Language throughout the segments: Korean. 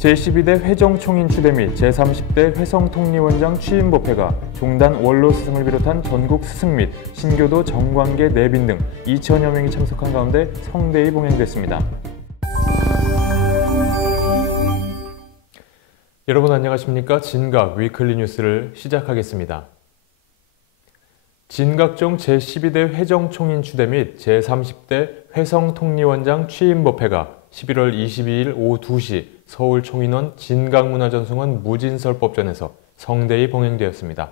제12대 회정총인 추대 및 제30대 회성통리원장 취임법회가 종단 원로 스승을 비롯한 전국 스승 및 신교도 정관계 내빈 등 2천여 명이 참석한 가운데 성대히 봉행됐습니다. 여러분 안녕하십니까? 진각 위클리 뉴스를 시작하겠습니다. 진각종 제12대 회정총인 추대 및 제30대 회성통리원장 취임법회가 11월 22일 오후 2시 서울 총인원 진각문화전승원 무진설법전에서 성대히 봉행되었습니다.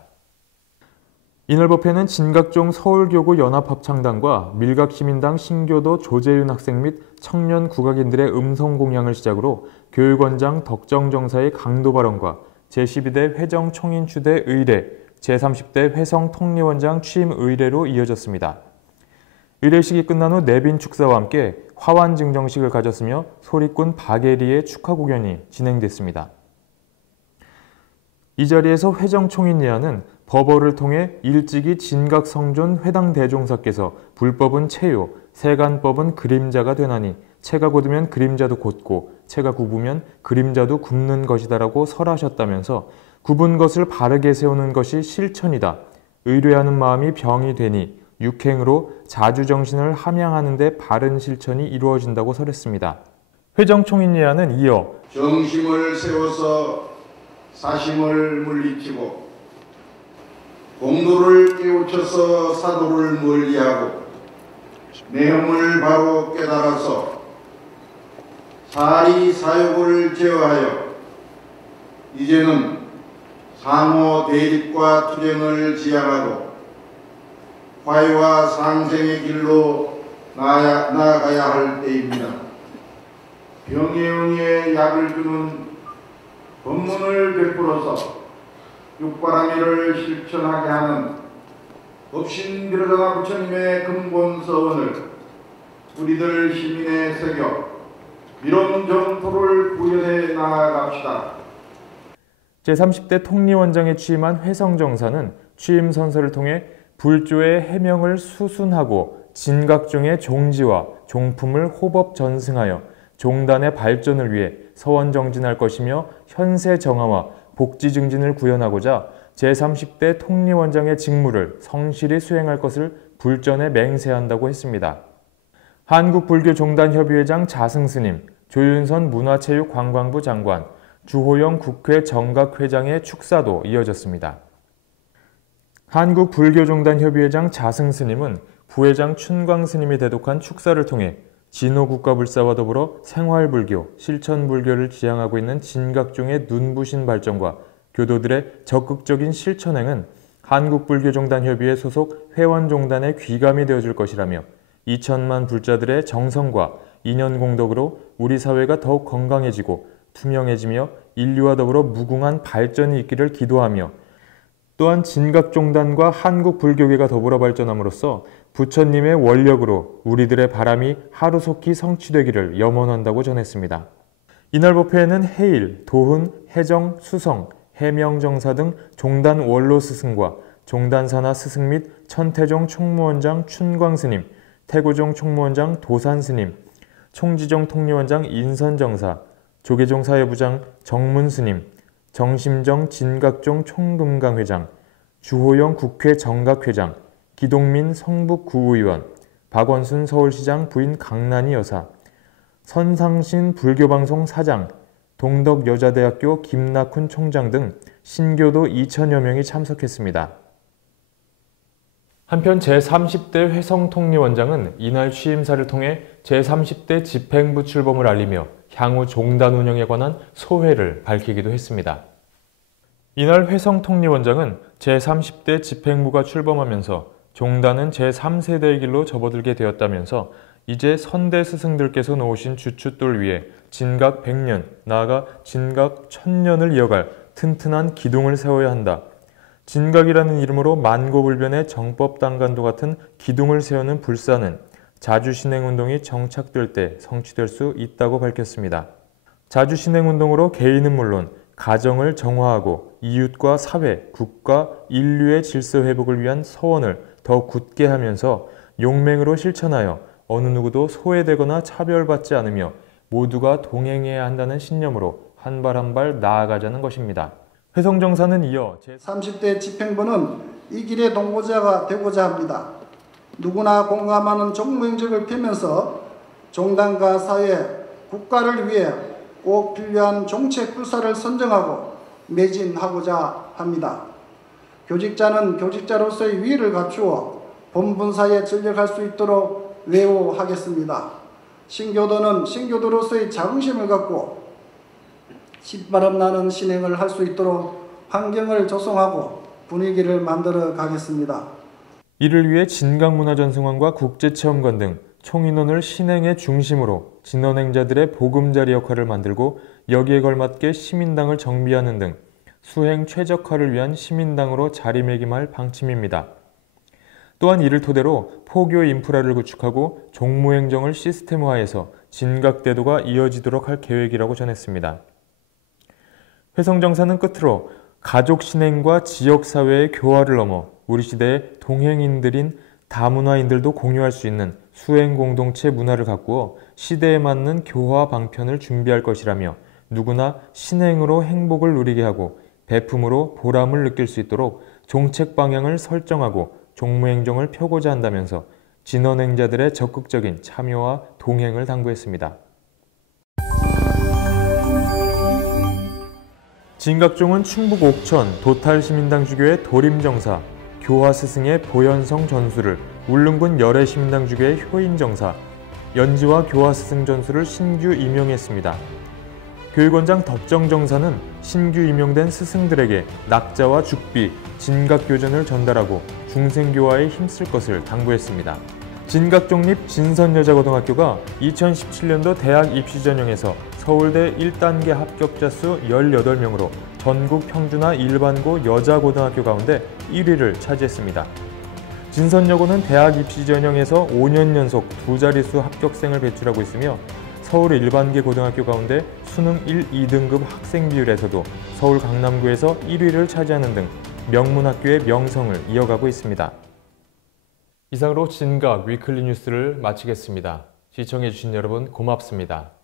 이날 법회는 진각종 서울교구 연합합창단과 밀각시민당 신교도 조재윤 학생 및 청년 국악인들의 음성 공양을 시작으로 교육원장 덕정정사의 강도 발언과 제12대 회정총인 추대 의례, 제30대 회성통리원장 취임 의례로 이어졌습니다. 의례식이 끝난 후 내빈 축사와 함께 화환 증정식을 가졌으며 소리꾼 박예리의 축하 공연이 진행됐습니다. 이 자리에서 회정총인 예하는 법어를 통해 일찍이 진각성존 회당대종사께서 불법은 체요, 세간법은 그림자가 되나니 체가 곧으면 그림자도 곧고 체가 굽으면 그림자도 굽는 것이다라고 설하셨다면서 굽은 것을 바르게 세우는 것이 실천이다. 의뢰하는 마음이 병이 되니 육행으로 자주정신을 함양하는 데 바른 실천이 이루어진다고 설했습니다. 회정총인 예하는 이어 정심을 세워서 사심을 물리치고 공도를 깨우쳐서 사도를 멀리하고 내형을 바로 깨달아서 사리 사욕을 제어하여 이제는 상호 대립과 투쟁을 지향하고 화해와 상생의 길로 나아가야 할 때입니다. 병에 약을 주는 법문을 베풀어서 육바라밀을 실천하게 하는 법신비로자나 부처님의 근본 서원을 우리들 시민의 새겨 미론 정토를 구현해 나아갑시다. 제30대 통리원장에 취임한 회성정사는 취임 선서를 통해 불조의 해명을 수순하고 진각종의 종지와 종품을 호법 전승하여 종단의 발전을 위해 서원 정진할 것이며 현세 정화와 복지 증진을 구현하고자 제30대 통리원장의 직무를 성실히 수행할 것을 불전에 맹세한다고 했습니다. 한국불교종단협의회장 자승스님, 조윤선 문화체육관광부 장관, 주호영 국회 정각회장의 축사도 이어졌습니다. 한국불교종단협의회장 자승스님은 부회장 춘광스님이 대독한 축사를 통해 진호국가불사와 더불어 생활불교, 실천불교를 지향하고 있는 진각종의 눈부신 발전과 교도들의 적극적인 실천행은 한국불교종단협의회 소속 회원종단의 귀감이 되어줄 것이라며 2천만 불자들의 정성과 인연공덕으로 우리 사회가 더욱 건강해지고 투명해지며 인류와 더불어 무궁한 발전이 있기를 기도하며 또한 진각종단과 한국불교계가 더불어 발전함으로써 부처님의 원력으로 우리들의 바람이 하루속히 성취되기를 염원한다고 전했습니다. 이날 법회에는 해일, 도훈, 해정, 수성, 해명정사 등 종단 원로 스승과 종단 산하 스승 및 천태종 총무원장 춘광스님, 태고종 총무원장 도산스님, 총지정 통리원장 인선정사, 조계종 사회부장 정문스님, 정심정 진각종 총금강회장, 주호영 국회 정각회장, 기동민 성북구의원, 박원순 서울시장 부인 강난희 여사, 선상신 불교방송 사장, 동덕여자대학교 김낙훈 총장 등 신교도 2천여 명이 참석했습니다. 한편 제30대 회성통리원장은 이날 취임사를 통해 제30대 집행부 출범을 알리며 향후 종단 운영에 관한 소회를 밝히기도 했습니다. 이날 회성통리원장은 제30대 집행부가 출범하면서 종단은 제3세대의 길로 접어들게 되었다면서 이제 선대 스승들께서 놓으신 주춧돌 위에 진각 100년, 나아가 진각 1000년을 이어갈 튼튼한 기둥을 세워야 한다. 진각이라는 이름으로 만고불변의 정법당간도 같은 기둥을 세우는 불사는 자주신행운동이 정착될 때 성취될 수 있다고 밝혔습니다. 자주신행운동으로 개인은 물론 가정을 정화하고 이웃과 사회, 국가, 인류의 질서 회복을 위한 서원을 더 굳게 하면서 용맹으로 실천하여 어느 누구도 소외되거나 차별받지 않으며 모두가 동행해야 한다는 신념으로 한 발 한 발 나아가자는 것입니다. 회성정사는 이어 30대 집행부는 이 길의 동고자가 되고자 합니다. 누구나 공감하는 정무행적을 펴면서 종단과 사회, 국가를 위해 꼭 필요한 정책 불사를 선정하고 매진하고자 합니다. 교직자는 교직자로서의 위를 갖추어 본분사에 전력할 수 있도록 외우하겠습니다. 신교도는 신교도로서의 자긍심을 갖고 신바람 나는 신행을 할 수 있도록 환경을 조성하고 분위기를 만들어 가겠습니다. 이를 위해 진강문화전승원과 국제체험관 등 총인원을 신행의 중심으로 진언행자들의 보금자리 역할을 만들고 여기에 걸맞게 시민당을 정비하는 등 수행 최적화를 위한 시민당으로 자리매김할 방침입니다. 또한 이를 토대로 포교 인프라를 구축하고 종무행정을 시스템화해서 진각대도가 이어지도록 할 계획이라고 전했습니다. 회성정사는 끝으로 가족 신행과 지역사회의 교화를 넘어 우리 시대의 동행인들인 다문화인들도 공유할 수 있는 수행 공동체 문화를 가꾸어 시대에 맞는 교화 방편을 준비할 것이라며 누구나 신행으로 행복을 누리게 하고 배품으로 보람을 느낄 수 있도록 정책 방향을 설정하고 종무행정을 펴고자 한다면서 진언행자들의 적극적인 참여와 동행을 당부했습니다. 진각종은 충북 옥천 도탈시민당 주교의 도림정사, 교화스승의 보현성 전수를, 울릉군 열애시민당 주교의 효인정사, 연지와 교화스승 전수를 신규 임용했습니다. 교육원장 덕정정사는 신규 임용된 스승들에게 낙자와 죽비, 진각교전을 전달하고 중생교화에 힘쓸 것을 당부했습니다. 진각종립 진선여자고등학교가 2017년도 대학 입시전형에서 서울대 1단계 합격자 수 18명으로 전국 평준화 일반고 여자고등학교 가운데 1위를 차지했습니다. 진선여고는 대학 입시전형에서 5년 연속 두 자릿수 합격생을 배출하고 있으며 서울 일반계 고등학교 가운데 수능 1, 2등급 학생 비율에서도 서울 강남구에서 1위를 차지하는 등 명문학교의 명성을 이어가고 있습니다. 이상으로 진각 위클리 뉴스를 마치겠습니다. 시청해주신 여러분 고맙습니다.